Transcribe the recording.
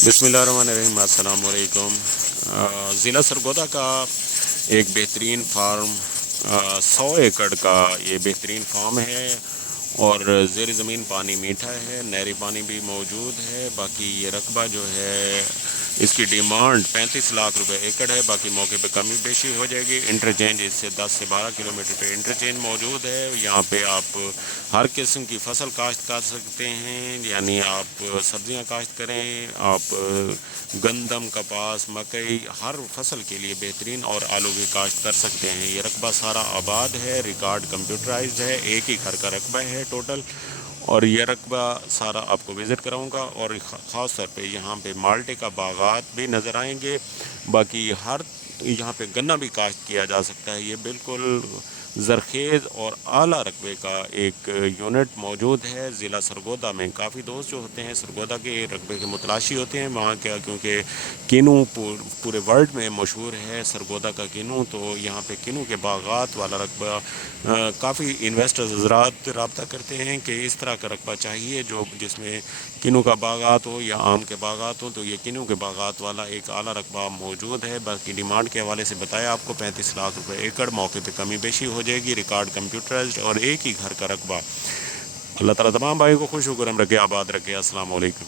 बिस्मिल्लाहिर्रहमानिर्रहीम। अस्सलाम वालेकुम। ज़िला सरगोदा का एक बेहतरीन फार्म, 100 एकड़ का ये बेहतरीन फार्म है और ज़ेर ज़मीन पानी मीठा है, नहरी पानी भी मौजूद है। बाकी ये रकबा जो है इसकी डिमांड 35 लाख रुपए एकड़ है। बाकी मौके पे कमी बेशी हो जाएगी। इंटरचेंज इससे 10 से 12 किलोमीटर पे इंटरचेंज मौजूद है। यहाँ पे आप हर किस्म की फसल काश्त कर सकते हैं, यानी आप सब्जियां काश्त करें, आप गंदम, कपास, मकई, हर फसल के लिए बेहतरीन और आलू की काश्त कर सकते हैं। ये रकबा सारा आबाद है, रिकॉर्ड कंप्यूटराइज्ड है, एक ही घर का रकबा है टोटल। और ये रकबा सारा आपको विज़िट कराऊंगा और ख़ास तौर पे यहाँ पे माल्टे का बागात भी नज़र आएंगे। बाकी हर यहाँ पे गन्ना भी काश्त किया जा सकता है। ये बिल्कुल ज़रखेज़ और आला रकबे का एक यूनिट मौजूद है ज़िला सरगोदा में। काफ़ी दोस्त जो होते हैं सरगोदा के रकबे के मुतलाशी होते हैं वहाँ का, क्योंकि किनू पूरे वर्ल्ड में मशहूर है सरगोदा का किनू। तो यहाँ पे किनू के बागात वाला रकबा काफ़ी इन्वेस्टर्स हज़रात रब्ता करते हैं कि इस तरह का रकबा चाहिए जो जिसमें किनू का बागात हो या आम के बागात हो। तो ये किनू के बागात वाला एक आला रकबा मौजूद है। बाकी डिमांड के हवाले से बताया आपको 35 लाख रुपए एकड़, मौके पे कमी बेशी हो जाएगी, रिकॉर्ड कंप्यूटराइज्ड और एक ही घर का रकबा। अल्लाह ताला तमाम भाई को खुश हुक्म रखे, आबाद रखे। अस्सलाम वालेकुम।